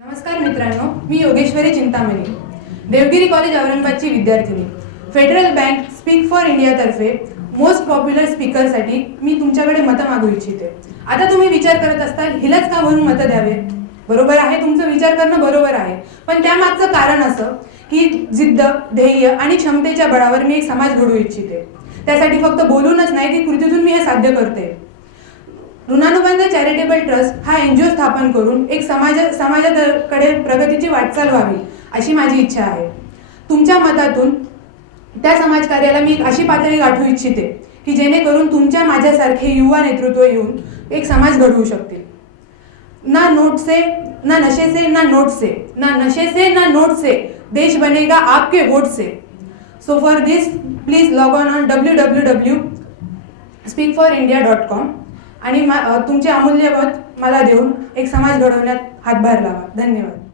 नमस्कार मित्रांनो, मी योगेश्वरी चिंतामणी, देवगिरी कॉलेज औरंगाबादची विद्यार्थिनी. Federal bank speak for India तर्फे मोस्ट पॉप्युलर स्पीकरसाठी मी तुमच्याकडे मतं मागू इच्छिते. आता तुम्ही विचार करत असताल, हिलाच का म्हणून मतं द्यावे? बरोबर आहे, तुमचं विचार करणं बरोबर आहे, पण त्यामागचं कारण असं की जिद्द, ध्येय आणि क्षमतेच्या बळावर मी एक समाज घडवू इच्छिते. त्यासाठी फक्त बोलूनच नाही, ती कृतीतून मी हे साध्य करते. ऋणानुबंध चॅरिटेबल ट्रस्ट हा एनजीओ स्थापन करून एक समाजाकडे प्रगतीची वाटचाल व्हावी अशी माझी इच्छा आहे. तुमच्या मतातून त्या समाजकार्याला मी अशी पातळी गाठू इच्छिते की जेणेकरून तुमच्या माझ्यासारखे युवा नेतृत्व येऊन एक समाज घडवू शकतील. ना नोट से, ना नशे से, ना नोट से, ना नशे से, ना नोट से, देश बनेगा आपके vote say. So for this please log on www.speakforindia.com आणि तुमचे अमूल्य मत मला देऊन एक समाज घडवण्यात हातभार लावा. धन्यवाद.